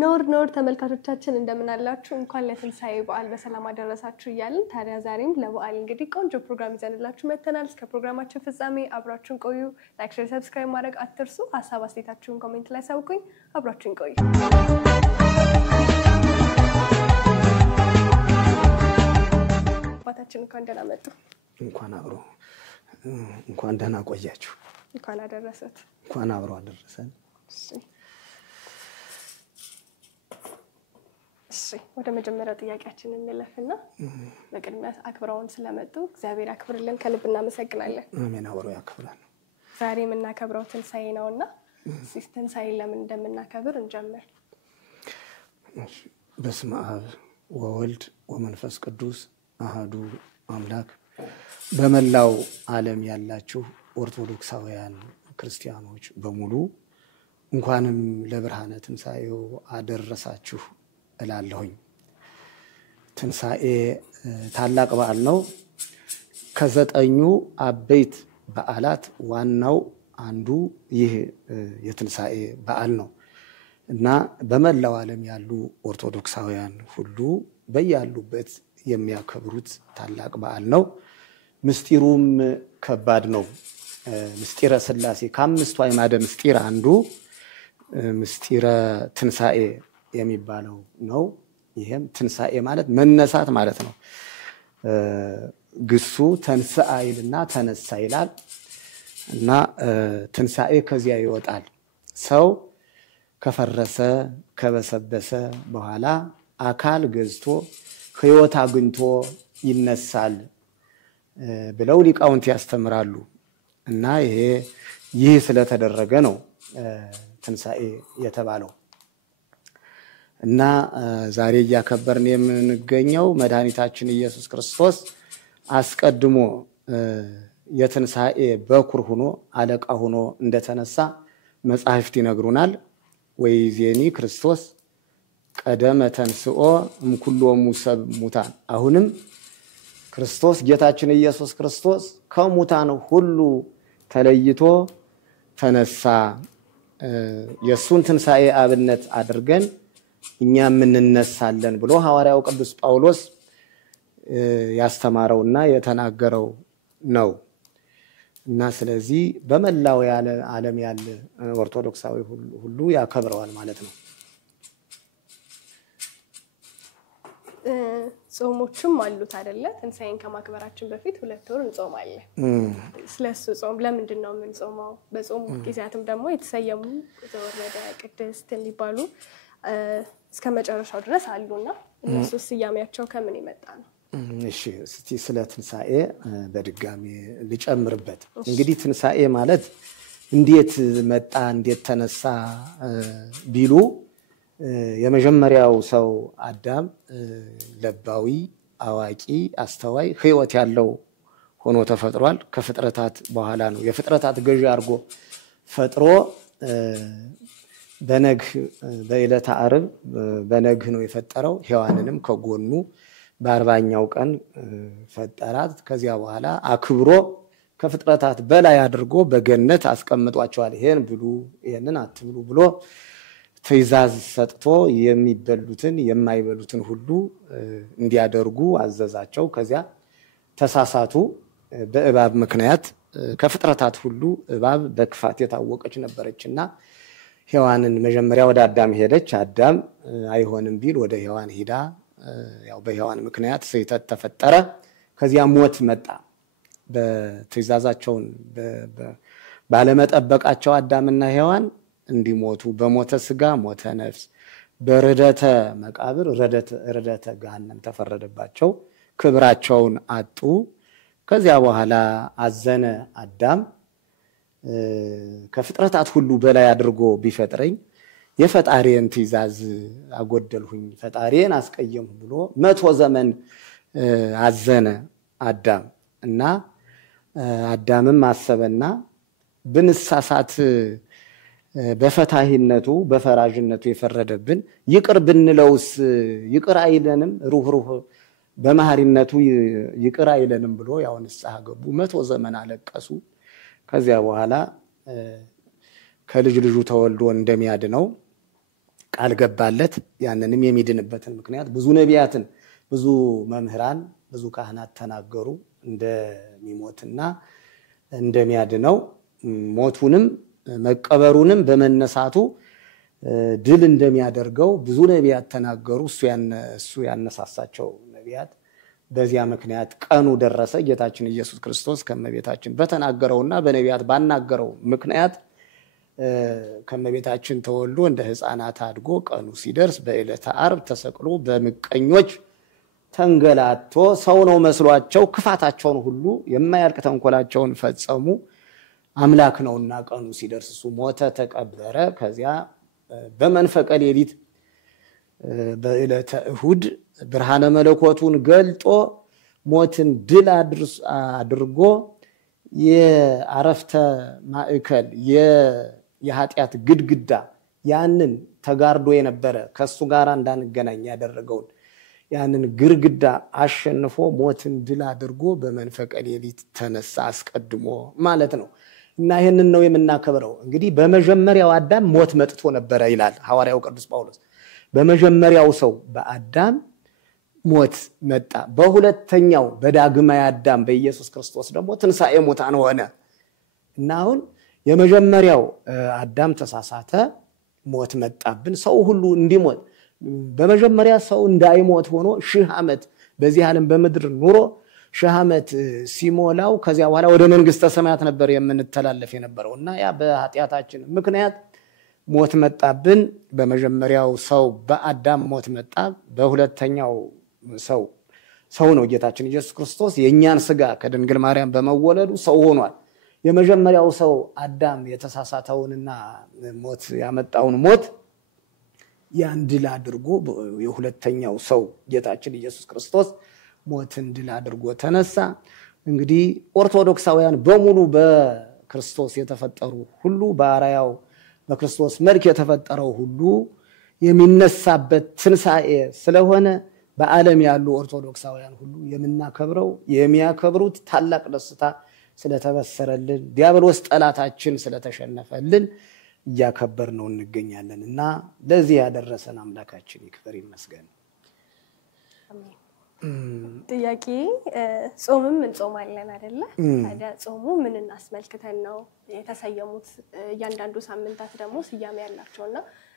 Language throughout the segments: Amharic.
ኖር ተመልካቾቻችን እንደምን አላችሁ እንኳን ለትንሳኤ በዓል በሰላም አደረሳችሁ እያልን ታዲያ ዛሬም ለበዓል እንግዲህ ቆንጆ ፕሮግራም ይዘንላችሁ መተናል እስከ ፕሮግራማችን ፍጻሜ አብራችሁን ቆዩ ላይክ ሼር ሰብስክራይብ ማድረግ አትርሱ ሐሳብ አስተያየታችሁን ኮሜንት ላይ ሳውቁኝ አብራችሁን ቆዩ ባታችን እንኳን ደህና መጡ እንኳን ደህና ቆያችሁ እንኳን አደረሰት እንኳን አብሮ አደረሰን እሺ ወደ መጀመሪያው ጥያቄያችን እንለፍና በቅድሚያ አክብረውን ስለመጡ እግዚአብሔር ያክብርልን ከልብ እናመሰግናለን አሜን አብሮ ያክብራል ዛሬ የምናከብረው ትንሳኤ ነውና ትንሳኤ ለምን እንደምናከብር እንጀምር በስመ አብ ወወልድ ወመንፈስ ቅዱስ አሐዱ አምላክ በመላው ዓለም ያላችሁ ኦርቶዶክሳውያን ክርስቲያኖች በሙሉ እንኳንም ለብርሃነ ትንሳኤው አደረሳችሁ እላለሁኝ ትንሳኤ ታላቅ በዓል ነው ከዘጠኙ አበይት በዓላት ዋናው አንዱ ይህ የትንሳኤ በዓል ነው እና በመላው ዓለም ያሉ ኦርቶዶክሳውያን ሁሉ በያሉበት የሚያከብሩት ታላቅ በዓል ነው ምስጢሩም ከባድ ነው ምስጢረ ሥላሴ ከአምስቱ አዕማደ ምስጢር አንዱ ምስጢረ ትንሳኤ የሚባለው ነው ይሄም ትንሳኤ ማለት መነሳት ማለት ነው ግሱ ተንሳኤ ይልና ተነሳ ይላል እና ትንሳኤ ከዚያ ይወጣል ሰው ከፈረሰ ከበሰበሰ በኋላ አካል ገዝቶ ሕይወት አግኝቶ ይነሳል ብለው ሊቃውንት ያስተምራሉ እና ይህ ስለተደረገ ነው ትንሳኤ የተባለው እና ዛሬ ያከበርን የምንገኘው መድኃኒታችን ኢየሱስ ክርስቶስ አስቀድሞ የትንሳኤ በኩር ሆኖ አለቃ ሆኖ እንደተነሳ መጻሕፍት ይነግሩናል ወይዜኒ ክርስቶስ ቀደመ ተንስኦ እምኩሎሙ ሰብ ሙታን አሁንም ክርስቶስ ጌታችን ኢየሱስ ክርስቶስ ከሙታን ሁሉ ተለይቶ ተነሳ የሱን ትንሳኤ አብነት አድርገን እኛም እንነሳለን ብሎ ሐዋርያው ቅዱስ ጳውሎስ ያስተማረውና የተናገረው ነው እና ስለዚህ በመላው ዓለም ያለ ኦርቶዶክሳዊ ሁሉ ያከብረዋል ማለት ነው ጾሞችም አሉት አይደለ ትንሳኤን ከማክበራችን በፊት 2 ወር እንጾማለን ስለሱ ጾም ለምንድን ነው የምንጾመው በጾም ጊዜያትም ደግሞ የተሰየሙ ዘወረደ ቅድስት እንዲባሉ እስከ መጨረሻው ድረስ አሉና እነሱ ስያሜያቸው ከምን ይመጣ ነው እሺ እስቲ ስለ ትንሳኤ በድጋሚ ልጨምርበት እንግዲህ ትንሳኤ ማለት እንዴት መጣ እንዴት ተነሳ ቢሉ የመጀመሪያው ሰው አዳም ለባዊ አዋቂ አስተዋይ ሕይወት ያለው ሆኖ ተፈጥሯል ከፍጥረታት በኋላ ነው የፍጥረታት ገዢ አርጎ ፈጥሮ በዕለተ ዓርብ በነግ ነው የፈጠረው ሔዋንንም ከጎኑ በ40ኛው ቀን ፈጠራት ከዚያ በኋላ አክብሮ ከፍጥረታት በላይ አድርጎ በገነት አስቀምጧቸዋል ይሄን ብሉ ይሄንን አትብሉ ብሎ ትእዛዝ ሰጥቶ የሚበሉትን የማይበሉትን ሁሉ እንዲያደርጉ አዘዛቸው ከዚያ ተሳሳቱ በእባብ ምክንያት ከፍጥረታት ሁሉ እባብ በክፋት የታወቀች ነበርችና ሔዋንን መጀመሪያ ወደ አዳም ሄደች አዳም አይሆንም ቢል ወደ ሔዋን ሄዳ ያው በሔዋን ምክንያት ሰይጣን ተፈጠረ ከዚያ ሞት መጣ በትእዛዛቸውን ባለመጠበቃቸው አዳምና ሔዋን እንዲሞቱ በሞተ ስጋ ሞተ ነፍስ በርደተ መቃብር ረደተ ገሃነም ተፈረደባቸው ክብራቸውን አጡ ከዚያ በኋላ አዘነ አዳም ከፍጥረታት ሁሉ በላይ አድርጎ ቢፈጥረኝ የፈጣሪን ትእዛዝ አጎደልሁኝ ፈጣሪን አስቀየምሁ ብሎ 100 ዘመን አዘነ አዳም እና አዳምም አሰበና ብንሳሳት በፈታሂነቱ በፈራጅነቱ የፈረደብን ይቅር ብንለውስ ይቅር አይለንም ሩህሩህ በመሐሪነቱ ይቅር አይለንም ብሎ ያው ንስሐ ገቡ 100 ዘመን አለቀሱ ከዚያ በኋላ ከልጅ ልጁ ተወልዶ እንደሚያድነው ቃል ገባለት። ያንንም የሚድንበትን ምክንያት ብዙ ነቢያትን ብዙ መምህራን ብዙ ካህናት ተናገሩ እንደሚሞትና እንደሚያድነው ሞቱንም መቀበሩንም በመነሳቱ ድል እንደሚያደርገው ብዙ ነቢያት ተናገሩ። እሱ ያነሳሳቸው ነቢያት በዚያ ምክንያት ቀኑ ደረሰ። ጌታችን ኢየሱስ ክርስቶስ ከመቤታችን በተናገረውና በነቢያት ባናገረው ምክንያት ከመቤታችን ተወልዶ እንደ ሕፃናት አድጎ ቀኑ ሲደርስ በዕለተ ዓርብ ተሰቅሎ በምቀኞች ተንገላቶ ሰው ነው መስሏቸው ክፋታቸውን ሁሉ የማያልቅ ተንኮላቸውን ፈጸሙ። አምላክ ነውና ቀኑ ሲደርስ እሱ ሞተ፣ ተቀበረ። ከዚያ በመንፈቀ ሌሊት በዕለተ እሁድ ብርሃነ መለኮቱን ገልጦ ሞትን ድል አድርጎ የአረፍተ ማዕከል የኃጢአት ግድግዳ ያንን ተጋርዶ የነበረ ከሱ ጋር እንዳንገናኝ ያደረገውን ያንን ግድግዳ አሸንፎ ሞትን ድል አድርጎ በመንፈቀ ሌሊት ተነሳ አስቀድሞ ማለት ነው። እና ይሄንን ነው የምናከብረው። እንግዲህ በመጀመሪያው አዳም ሞት መጥቶ ነበረ ይላል ሐዋርያው ቅዱስ ጳውሎስ። በመጀመሪያው ሰው በአዳም ሞት መጣ። በሁለተኛው በዳግማይ አዳም በኢየሱስ ክርስቶስ ደግሞ ትንሣኤ ሙታን ሆነ እና አሁን የመጀመሪያው አዳም ተሳሳተ፣ ሞት መጣብን፣ ሰው ሁሉ እንዲሞት። በመጀመሪያ ሰው እንዳይሞት ሆኖ 1000 ዓመት በዚህ ዓለም በምድር ኑሮ 1000 ዓመት ሲሞላው ከዚያ በኋላ ወደ መንግስተ ሰማያት ነበር የምንተላለፍ የነበረውና ያ በኃጢአታችን ምክንያት ሞት መጣብን። በመጀመሪያው ሰው በአዳም ሞት መጣ። በሁለተኛው ሰው ነው ጌታችን ኢየሱስ ክርስቶስ የኛን ስጋ ከድንግል ማርያም በመወለዱ ሰው ሆኗል። የመጀመሪያው ሰው አዳም የተሳሳተውንና ሞት ያመጣውን ሞት ያን ድል አድርጎ የሁለተኛው ሰው ጌታችን ኢየሱስ ክርስቶስ ሞትን ድል አድርጎ ተነሳ። እንግዲህ ኦርቶዶክሳውያን በሙሉ በክርስቶስ የተፈጠሩ ሁሉ በአርአያው በክርስቶስ መልክ የተፈጠረው ሁሉ የሚነሳበት ትንሣኤ ስለሆነ በዓለም ያሉ ኦርቶዶክሳውያን ሁሉ የምናከብረው የሚያከብሩት ታላቅ ደስታ ስለተበሰረልን ዲያብሎስ ጠላታችን ስለተሸነፈልን እያከበር ነው እንገኛለን እና ለዚህ ያደረሰን አምላካችን ይክበር ይመስገን። ጥያቄ ጾምም እንጾማለን አይደለ? ታዲያ ጾሙ ምን እናስመልክተን ነው የተሰየሙት? እያንዳንዱ ሳምንታት ደግሞ ስያሜ ያላቸውና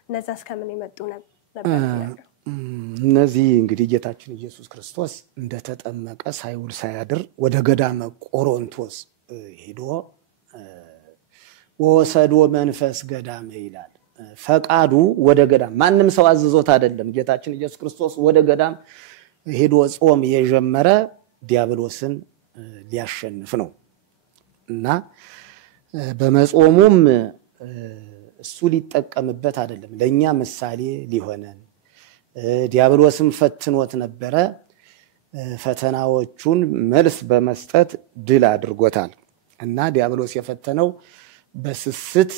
እነዛ እስከምን የመጡ ነበር? እነዚህ እንግዲህ ጌታችን ኢየሱስ ክርስቶስ እንደተጠመቀ ሳይውል ሳያድር ወደ ገዳመ ቆሮንቶስ ሄዶ ወሰዶ መንፈስ ገዳመ ይላል። ፈቃዱ ወደ ገዳም ማንም ሰው አዝዞት አይደለም። ጌታችን ኢየሱስ ክርስቶስ ወደ ገዳም ሄዶ ጾም የጀመረ ዲያብሎስን ሊያሸንፍ ነው እና በመጾሙም እሱ ሊጠቀምበት አይደለም፣ ለኛ ምሳሌ ሊሆነን ዲያብሎስም ፈትኖት ነበረ። ፈተናዎቹን መልስ በመስጠት ድል አድርጎታል እና ዲያብሎስ የፈተነው በስስት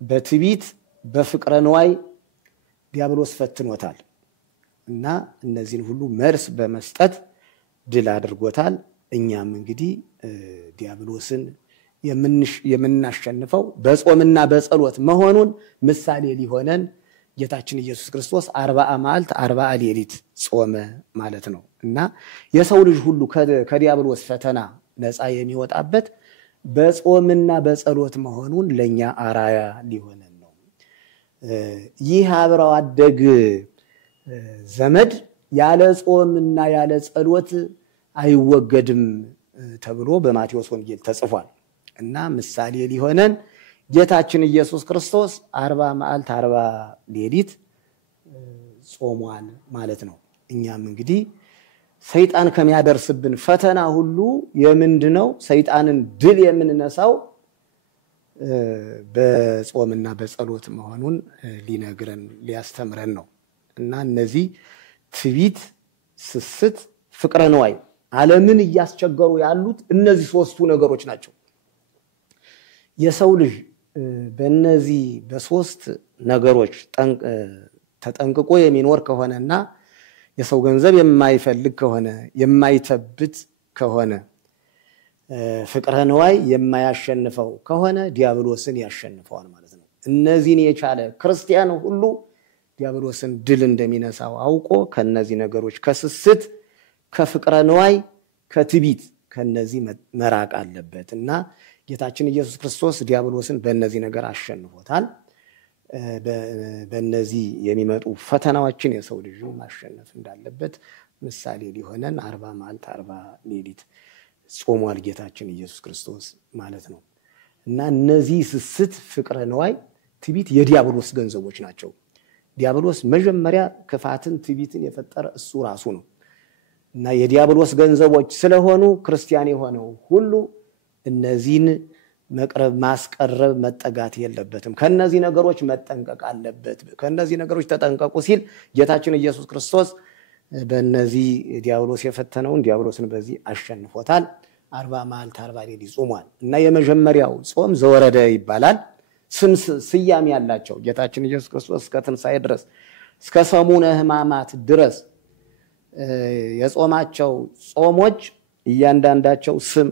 በትዕቢት በፍቅረ ነዋይ ዲያብሎስ ፈትኖታል እና እነዚህን ሁሉ መልስ በመስጠት ድል አድርጎታል። እኛም እንግዲህ ዲያብሎስን የምናሸንፈው በጾምና በጸሎት መሆኑን ምሳሌ ሊሆነን ጌታችን ኢየሱስ ክርስቶስ 40 መዓልት 40 ሌሊት ጾመ ማለት ነው እና የሰው ልጅ ሁሉ ከዲያብሎስ ፈተና ነፃ የሚወጣበት በጾምና በጸሎት መሆኑን ለኛ አራያ ሊሆነን ነው። ይህ አብረው አደግ ዘመድ ያለ ጾምና ያለ ጸሎት አይወገድም ተብሎ በማቴዎስ ወንጌል ተጽፏል እና ምሳሌ ሊሆነን ጌታችን ኢየሱስ ክርስቶስ 40 መዓልት 40 ሌሊት ጾሟል ማለት ነው። እኛም እንግዲህ ሰይጣን ከሚያደርስብን ፈተና ሁሉ የምንድነው ሰይጣንን ድል የምንነሳው በጾምና በጸሎት መሆኑን ሊነግረን ሊያስተምረን ነው እና እነዚህ ትዕቢት፣ ስስት፣ ፍቅረ ነዋይ ዓለምን እያስቸገሩ ያሉት እነዚህ ሶስቱ ነገሮች ናቸው። የሰው ልጅ በእነዚህ በሶስት ነገሮች ተጠንቅቆ የሚኖር ከሆነና የሰው ገንዘብ የማይፈልግ ከሆነ የማይተብት ከሆነ ፍቅረ ነዋይ የማያሸንፈው ከሆነ ዲያብሎስን ያሸንፈዋል ማለት ነው። እነዚህን የቻለ ክርስቲያን ሁሉ ዲያብሎስን ድል እንደሚነሳው አውቆ ከነዚህ ነገሮች ከስስት ከፍቅረ ነዋይ ከትቢት ከነዚህ መራቅ አለበትና ጌታችን ኢየሱስ ክርስቶስ ዲያብሎስን በእነዚህ ነገር አሸንፎታል። በእነዚህ የሚመጡ ፈተናዎችን የሰው ልጅ ማሸነፍ እንዳለበት ምሳሌ ሊሆነን 40 መዓልት 40 ሌሊት ጾሟል ጌታችን ኢየሱስ ክርስቶስ ማለት ነው። እና እነዚህ ስስት ፍቅረ ነዋይ ትቢት የዲያብሎስ ገንዘቦች ናቸው። ዲያብሎስ መጀመሪያ ክፋትን ትቢትን የፈጠረ እሱ ራሱ ነው። እና የዲያብሎስ ገንዘቦች ስለሆኑ ክርስቲያን የሆነው ሁሉ እነዚህን መቅረብ ማስቀረብ መጠጋት የለበትም። ከነዚህ ነገሮች መጠንቀቅ አለበት። ከነዚህ ነገሮች ተጠንቀቁ ሲል ጌታችን ኢየሱስ ክርስቶስ በእነዚህ ዲያብሎስ የፈተነውን ዲያብሎስን በዚህ አሸንፎታል። 40 መዓልት 40 ሌሊት ጾሟል። እና የመጀመሪያው ጾም ዘወረደ ይባላል። ስያሜ ያላቸው ጌታችን ኢየሱስ ክርስቶስ እስከ ትንሣኤ ድረስ እስከ ሰሙነ ሕማማት ድረስ የጾማቸው ጾሞች እያንዳንዳቸው ስም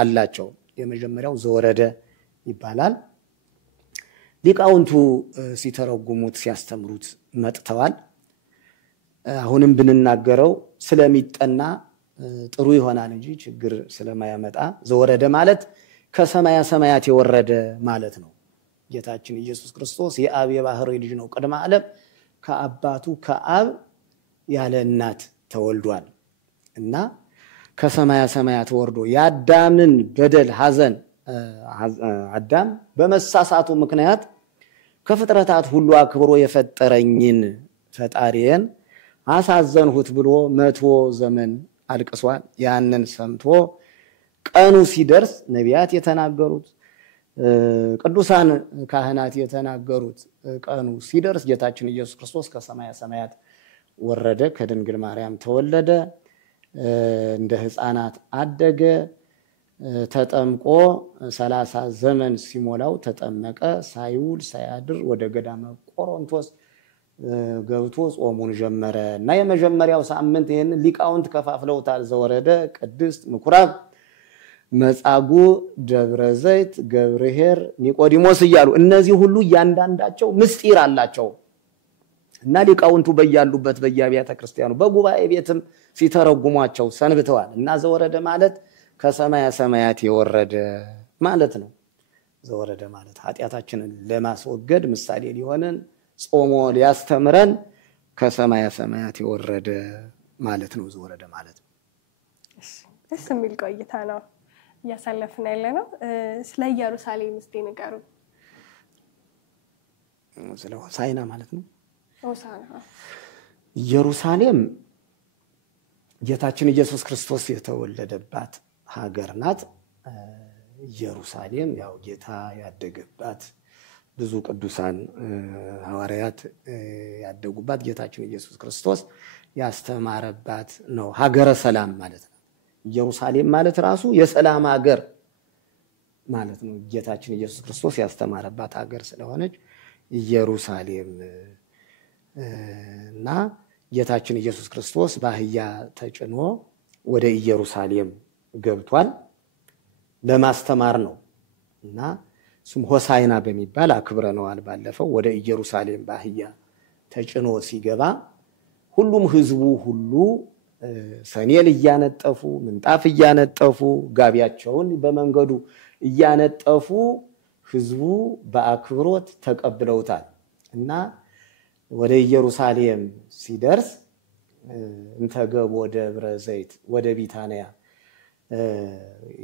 አላቸው። የመጀመሪያው ዘወረደ ይባላል። ሊቃውንቱ ሲተረጉሙት ሲያስተምሩት መጥተዋል። አሁንም ብንናገረው ስለሚጠና ጥሩ ይሆናል እንጂ ችግር ስለማያመጣ ዘወረደ ማለት ከሰማያ ሰማያት የወረደ ማለት ነው። ጌታችን ኢየሱስ ክርስቶስ የአብ የባህርይ ልጅ ነው። ቅድመ ዓለም ከአባቱ ከአብ ያለ እናት ተወልዷል እና ከሰማያ ሰማያት ወርዶ የአዳምን በደል ሐዘን አዳም በመሳሳቱ ምክንያት ከፍጥረታት ሁሉ አክብሮ የፈጠረኝን ፈጣሪዬን አሳዘንሁት ብሎ 100 ዘመን አልቅሷል። ያንን ሰምቶ ቀኑ ሲደርስ ነቢያት የተናገሩት ቅዱሳን ካህናት የተናገሩት ቀኑ ሲደርስ ጌታችን ኢየሱስ ክርስቶስ ከሰማያ ሰማያት ወረደ፣ ከድንግል ማርያም ተወለደ፣ እንደ ሕፃናት አደገ፣ ተጠምቆ 30 ዘመን ሲሞላው ተጠመቀ። ሳይውል ሳያድር ወደ ገዳመ ቆሮንቶስ ገብቶ ጾሙን ጀመረ እና የመጀመሪያው ሳምንት ይሄን ሊቃውንት ከፋፍለውታል። ዘወረደ፣ ቅድስት፣ ምኩራብ፣ መጻጉዕ፣ ደብረ ዘይት፣ ገብርኄር፣ ኒቆዲሞስ እያሉ እነዚህ ሁሉ እያንዳንዳቸው ምስጢር አላቸው እና ሊቃውንቱ በያሉበት በየአብያተ ክርስቲያኑ በጉባኤ ቤትም ሲተረጉሟቸው ሰንብተዋል። እና ዘወረደ ማለት ከሰማያ ሰማያት የወረደ ማለት ነው። ዘወረደ ማለት ኃጢአታችንን ለማስወገድ ምሳሌ ሊሆነን ጾሞ ሊያስተምረን ከሰማያ ሰማያት የወረደ ማለት ነው። ዘወረደ ማለት ደስ የሚል ቆይታ ነው እያሳለፍን ያለነው። ስለ ኢየሩሳሌም እስቲ ንገሩ። ስለ ሆሳዕና ማለት ነው። ሆሳዕና ኢየሩሳሌም ጌታችን ኢየሱስ ክርስቶስ የተወለደባት ሀገር ናት። ኢየሩሳሌም ያው ጌታ ያደገባት ብዙ ቅዱሳን ሐዋርያት ያደጉባት ጌታችን ኢየሱስ ክርስቶስ ያስተማረባት ነው። ሀገረ ሰላም ማለት ነው። ኢየሩሳሌም ማለት ራሱ የሰላም ሀገር ማለት ነው። ጌታችን ኢየሱስ ክርስቶስ ያስተማረባት ሀገር ስለሆነች ኢየሩሳሌም እና ጌታችን ኢየሱስ ክርስቶስ በአህያ ተጭኖ ወደ ኢየሩሳሌም ገብቷል። ለማስተማር ነው እና ስም ሆሳዕና በሚባል አክብረነዋል ባለፈው። ወደ ኢየሩሳሌም በአህያ ተጭኖ ሲገባ ሁሉም ህዝቡ ሁሉ ሰኔል እያነጠፉ ምንጣፍ እያነጠፉ ጋቢያቸውን በመንገዱ እያነጠፉ ህዝቡ በአክብሮት ተቀብለውታል እና ወደ ኢየሩሳሌም ሲደርስ እንተገቦ ደብረ ዘይት ወደ ቢታንያ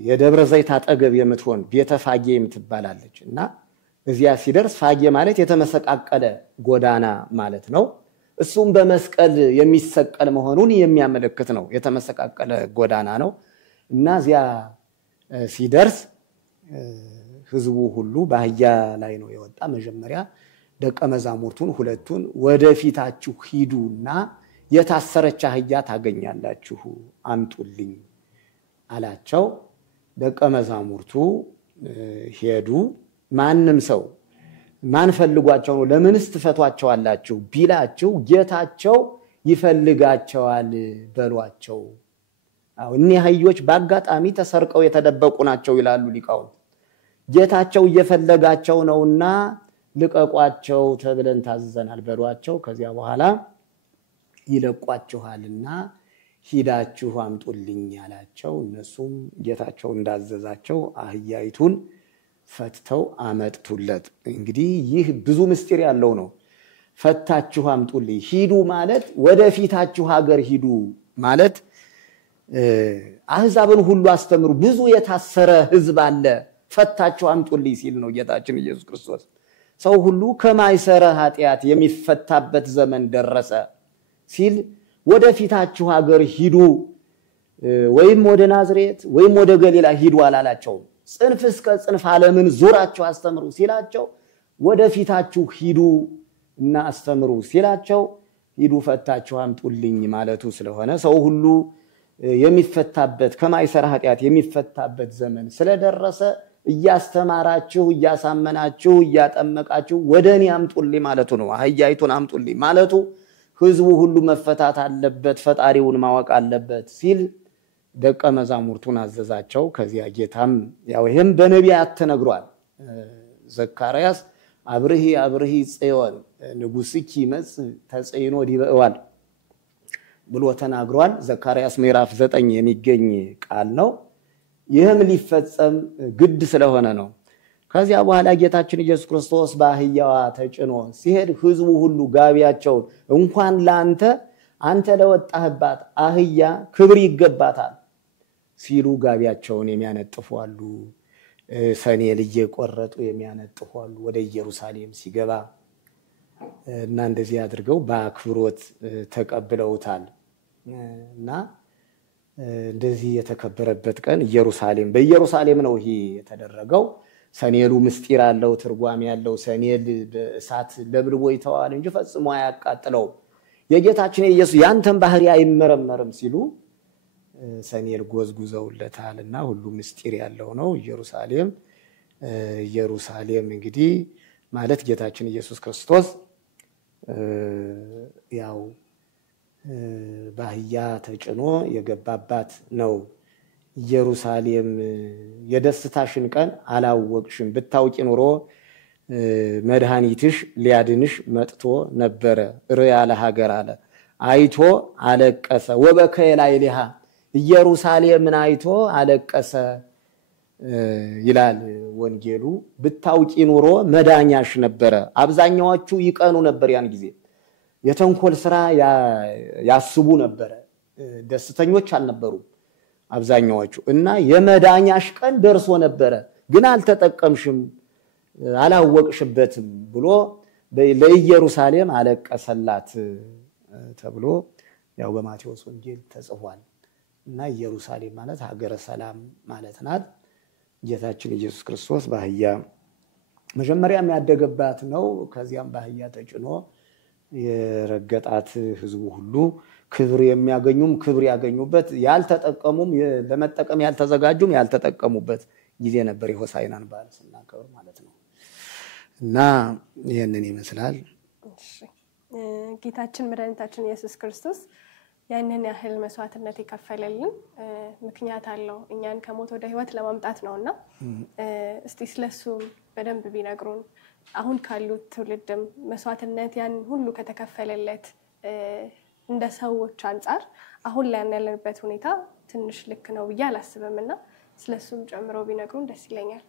የደብረ ዘይት አጠገብ የምትሆን ቤተፋጌ የምትባላለች እና እዚያ ሲደርስ ፋጌ ማለት የተመሰቃቀለ ጎዳና ማለት ነው። እሱም በመስቀል የሚሰቀል መሆኑን የሚያመለክት ነው። የተመሰቃቀለ ጎዳና ነው እና እዚያ ሲደርስ ህዝቡ ሁሉ በአህያ ላይ ነው የወጣ። መጀመሪያ ደቀ መዛሙርቱን ሁለቱን ወደፊታችሁ ሂዱና የታሰረች አህያ ታገኛላችሁ አምጡልኝ አላቸው። ደቀ መዛሙርቱ ሄዱ። ማንም ሰው ማን ፈልጓቸው ነው ለምንስ ትፈቷቸዋላችሁ ቢላችሁ ጌታቸው ይፈልጋቸዋል በሏቸው። እኒህ አህዮች በአጋጣሚ ተሰርቀው የተደበቁ ናቸው ይላሉ ሊቃውንት። ጌታቸው እየፈለጋቸው ነውና ልቀቋቸው ተብለን ታዘዘናል በሏቸው ከዚያ በኋላ ይለቋችኋልና ሂዳችሁ አምጡልኝ ያላቸው እነሱም ጌታቸው እንዳዘዛቸው አህያይቱን ፈትተው አመጡለት እንግዲህ ይህ ብዙ ምስጢር ያለው ነው ፈታችሁ አምጡልኝ ሂዱ ማለት ወደፊታችሁ ሀገር ሂዱ ማለት አህዛብን ሁሉ አስተምሩ ብዙ የታሰረ ህዝብ አለ ፈታችሁ አምጡልኝ ሲል ነው ጌታችን ኢየሱስ ክርስቶስ ሰው ሁሉ ከማይሰረ ኃጢያት የሚፈታበት ዘመን ደረሰ ሲል ወደፊታችሁ ሀገር ሂዱ ወይም ወደ ናዝሬት ወይም ወደ ገሊላ ሂዱ አላላቸው ጽንፍ እስከ ጽንፍ ዓለምን ዞራችሁ አስተምሩ ሲላቸው ወደፊታችሁ ሂዱ እና አስተምሩ ሲላቸው ሂዱ ፈታችሁ አምጡልኝ ማለቱ ስለሆነ ሰው ሁሉ የሚፈታበት ከማይሰራ ኃጢያት የሚፈታበት ዘመን ስለደረሰ እያስተማራችሁ እያሳመናችሁ እያጠመቃችሁ ወደኔ አምጡልኝ ማለቱ ነው አህያይቱን አምጡልኝ ማለቱ ህዝቡ ሁሉ መፈታት አለበት ፈጣሪውን ማወቅ አለበት ሲል ደቀ መዛሙርቱን አዘዛቸው ከዚያ ጌታም ያው ይሄም በነቢያት ተነግሯል ዘካርያስ አብርሂ ጽዮን ንጉስኪ መጽ ተጽይኖ ዲበዋል ብሎ ተናግሯል ዘካርያስ ምዕራፍ 9 የሚገኝ ቃል ነው ይህም ሊፈጸም ግድ ስለሆነ ነው ከዚያ በኋላ ጌታችን ኢየሱስ ክርስቶስ በአህያዋ ተጭኖ ሲሄድ ህዝቡ ሁሉ ጋቢያቸው እንኳን አንተ ለወጣህባት አህያ ክብር ይገባታል ሲሉ ጋቢያቸውን የሚያነጥፉ አሉ ሰኔል እየቆረጡ የሚያነጥፉ አሉ ወደ ኢየሩሳሌም ሲገባ እና እንደዚህ አድርገው በአክብሮት ተቀብለውታል እና እንደዚህ የተከበረበት ቀን በኢየሩሳሌም ነው ይሄ የተደረገው ሰኔሉ ምስጢር አለው ትርጓሜ ያለው ሰኔል በእሳት ለብልቦ ይተዋል እንጂ ፈጽሞ አያቃጥለው የጌታችን ኢየሱስ ያንተን ባህሪ አይመረመርም ሲሉ ሰኔል ጎዝጉዘውለታልና ሁሉ ምስጢር ያለው ነው ኢየሩሳሌም እንግዲህ ማለት ጌታችን ኢየሱስ ክርስቶስ ያው ባህያ ተጭኖ የገባባት ነው ኢየሩሳሌም የደስታሽን ቀን አላወቅሽም ብታውቂ ኑሮ መድኃኒትሽ ሊያድንሽ መጥቶ ነበር ርያለ ሀገር አለ አይቶ አለቀሰ ወበከየ ላይሊሃ ኢየሩሳሌምን አይቶ አለቀሰ ይላል ወንጌሉ ብታውቂ ኑሮ መዳኛሽ ነበር አብዛኛዎቹ ይቀኑ ነበር ያን ጊዜ የተንኮል ስራ ያስቡ ነበር ደስተኞች አልነበሩ አብዛኛዎቹ እና የመዳኛሽ ቀን ደርሶ ነበር ግን አልተጠቀምሽም አላወቅሽበትም ብሎ ለኢየሩሳሌም አለቀሰላት ተብሎ ያው በማቴዎስ ወንጌል ተጽፏል እና ኢየሩሳሌም ማለት ሀገረ ሰላም ማለት ናት ጌታችን ኢየሱስ ክርስቶስ በአህያ መጀመሪያም ያደገባት ነው ከዚያም በአህያ ተጭኖ የረገጣት ህዝቡ ሁሉ ክብር የሚያገኙም ክብር ያገኙበት ያልተጠቀሙም ለመጠቀም ያልተዘጋጁም ያልተጠቀሙበት ጊዜ ነበር የሆሳዕናን በዓል ስናከብር ማለት ነው እና ይሄንን ይመስላል እሺ ጌታችን መድኃኒታችን ኢየሱስ ክርስቶስ ያንን ያህል መስዋዕትነት የከፈለልን ምክንያት አለው እኛን ከሞት ወደ ህይወት ለማምጣት ነውና እስቲ ስለሱ በደንብ ቢነግሩን አሁን ካሉት ትውልድም መስዋዕትነት ያን ሁሉ ከተከፈለለት እንደ ሰዎች አንፃር አሁን ላይ ያለንበት ሁኔታ ትንሽ ልክ ነው ብዬ አላስብምና ስለሱም ጨምረው ቢነግሩን ደስ ይለኛል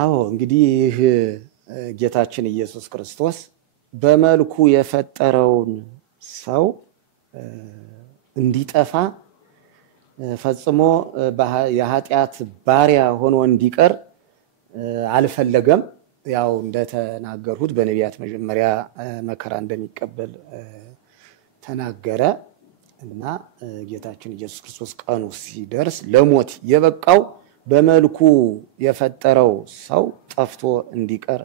አዎ እንግዲህ ጌታችን ኢየሱስ ክርስቶስ በመልኩ የፈጠረውን ሰው እንዲጠፋ ፈጽሞ የኃጢያት ባሪያ ሆኖ እንዲቀር አልፈለገም ያው እንደተናገሩት በነቢያት መጀመሪያ መከራ እንደሚቀበል ተናገረ እና ጌታችን ኢየሱስ ክርስቶስ ቀኑ ሲደርስ ለሞት የበቃው በመልኩ የፈጠረው ሰው ጠፍቶ እንዲቀር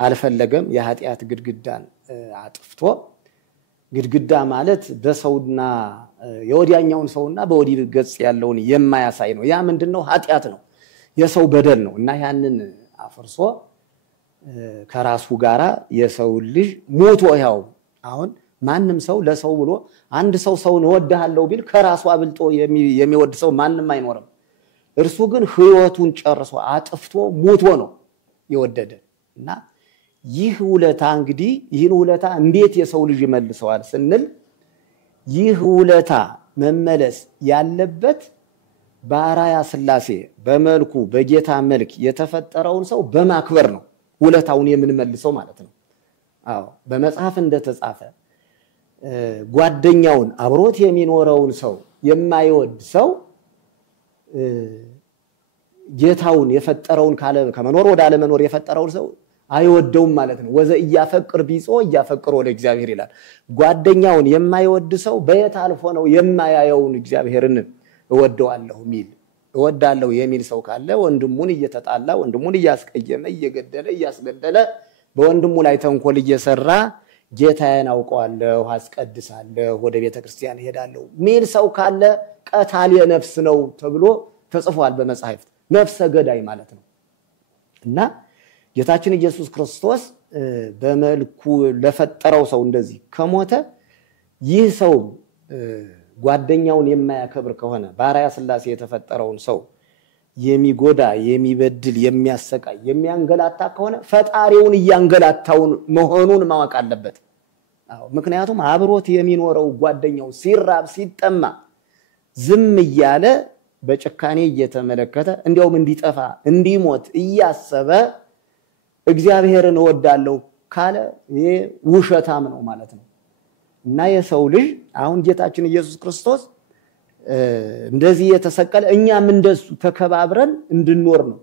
አልፈለገም የኃጢያት ግድግዳን አጥፍቶ ግድግዳ ማለት በሰውና የወዲያኛውን ሰውና በወዲ ገጽ ያለውን የማያሳይ ነው ያ ምንድነው ኃጢያት ነው የሰው በደል ነው እና ያንን አፈርሶ ከራሱ ጋራ የሰው ልጅ ሞቶ ያው አሁን ማንንም ሰው ለሰው ብሎ አንድ ሰው ወደሃለው ቢል ከራሱ አብልጦ የሚወድ ሰው ማንንም አይኖርም እርሱ ግን ህይወቱን ጨርሶ አጥፍቶ ሞቶ ነው የወደደ እና ይህ ውለታ እንግዲህ ይህን ውለታ እንዴት የሰው ልጅ ይመልሰዋል ስንል ይህ ውለታ መመለስ ያለበት በአራያ ሥላሴ በመልኩ በጌታ መልክ የተፈጠረውን ሰው በማክበር ነው ውለታውን የምንመልሰው ማለት ነው። አዎ በመጽሐፍ እንደተጻፈ ጓደኛውን አብሮት የሚኖረውን ሰው የማይወድ ሰው ጌታውን የፈጠረውን ከመኖር ወደ አለመኖር የፈጠረውን ሰው አይወደውም ማለት ነው። ወዘ እያፈቅር ቢጾ እያፈቅር ወደ እግዚአብሔር ይላል። ጓደኛውን የማይወድ ሰው በየት አልፎ ነው የማያየውን እግዚአብሔርን እወዳለሁ የሚል ሰው ካለ ወንድሙን እየተጣላ ወንድሙን እያስቀየመ እየገደለ እያስገደለ በወንድሙ ላይ ተንኮል እየሰራ ጌታዬን አውቀዋለሁ አስቀድሳለሁ ወደ ቤተክርስቲያን ሄዳለሁ ሚል ሰው ካለ ቀታል የነፍስ ነው ተብሎ ተጽፏል በመጽሐፍት። ነፍሰ ገዳይ ማለት ነው። እና ጌታችን ኢየሱስ ክርስቶስ በመልኩ ለፈጠረው ሰው እንደዚህ ከሞተ ይህ ሰው ጓደኛውን የማያከብር ከሆነ በአራያ ሥላሴ የተፈጠረውን ሰው የሚጎዳ የሚበድል የሚያሰቃይ የሚያንገላታ ከሆነ ፈጣሪውን እያንገላታው መሆኑን ማወቅ አለበት። አዎ ምክንያቱም አብሮት የሚኖረው ጓደኛው ሲራብ ሲጠማ ዝም እያለ በጭካኔ እየተመለከተ እንዲያውም እንዲጠፋ እንዲሞት እያሰበ እግዚአብሔርን እወዳለሁ ካለ ይሄ ውሸታም ነው ማለት ነው። እና የሰው ልጅ አሁን ጌታችን ኢየሱስ ክርስቶስ እንደዚህ የተሰቀለ እኛም እንደሱ ተከባብረን እንድንኖር ነው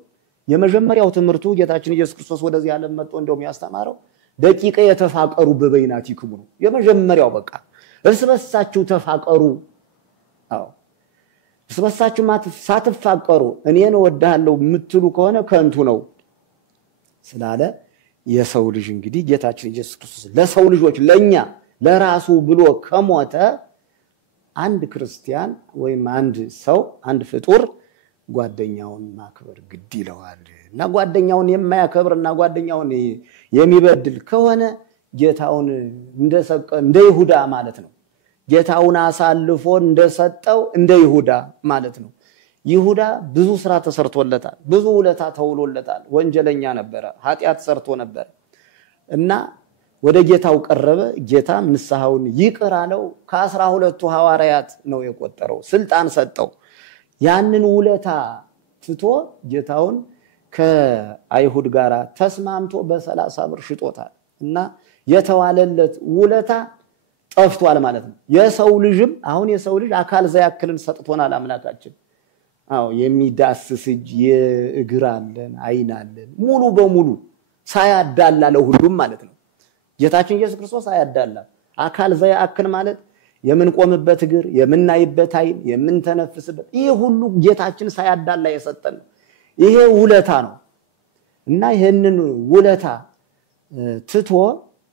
የመጀመሪያው ትምህርቱ። ጌታችን ኢየሱስ ክርስቶስ ወደዚህ ዓለም መጥቶ እንደውም ያስተማረው ደቂቀ የተፋቀሩ በበይናቲክሙ ነው የመጀመሪያው። በቃ እርስ በርሳችሁ ተፋቀሩ። አዎ እርስ በርሳችሁ ሳትፋቀሩ እኔን እወድሃለሁ የምትሉ ከሆነ ከንቱ ነው ስላለ የሰው ልጅ እንግዲህ ጌታችን ኢየሱስ ክርስቶስ ለሰው ልጆች ለኛ ለራሱ ብሎ ከሞተ አንድ ክርስቲያን ወይም አንድ ሰው አንድ ፍጡር ጓደኛውን ማክበር ግድ ይለዋል። እና ጓደኛውን የማያከብርና ጓደኛውን የሚበድል ከሆነ ጌታውን እንደ ይሁዳ ማለት ነው። ጌታውን አሳልፎ እንደሰጠው እንደ ይሁዳ ማለት ነው። ይሁዳ ብዙ ስራ ተሰርቶለታል፣ ብዙ ውለታ ተውሎለታል። ወንጀለኛ ነበረ፣ ኃጢአት ሰርቶ ነበር እና ወደ ጌታው ቀረበ። ጌታ ንስሐውን ይቅር አለው። ከ12ቱ ሐዋርያት ነው የቆጠረው፣ ስልጣን ሰጠው። ያንን ውለታ ትቶ ጌታውን ከአይሁድ ጋር ተስማምቶ በ30 ብር ሽጦታል እና የተዋለለት ውለታ ጠፍቷል ማለት ነው። የሰው ልጅም አሁን የሰው ልጅ አካል ዘያክልን ሰጥቶናል አምላካችን። አዎ የሚዳስስ እጅ የእግር አለን አይን አለን ሙሉ በሙሉ ሳያዳላ ለሁሉም ማለት ነው። ጌታችን ኢየሱስ ክርስቶስ አያዳላ። አካል ዘያክል ማለት የምንቆምበት እግር የምናይበት አይን የምንተነፍስበት ይሄ ሁሉ ጌታችን ሳያዳላ የሰጠን ይሄ ውለታ ነው። እና ይሄንን ውለታ ትቶ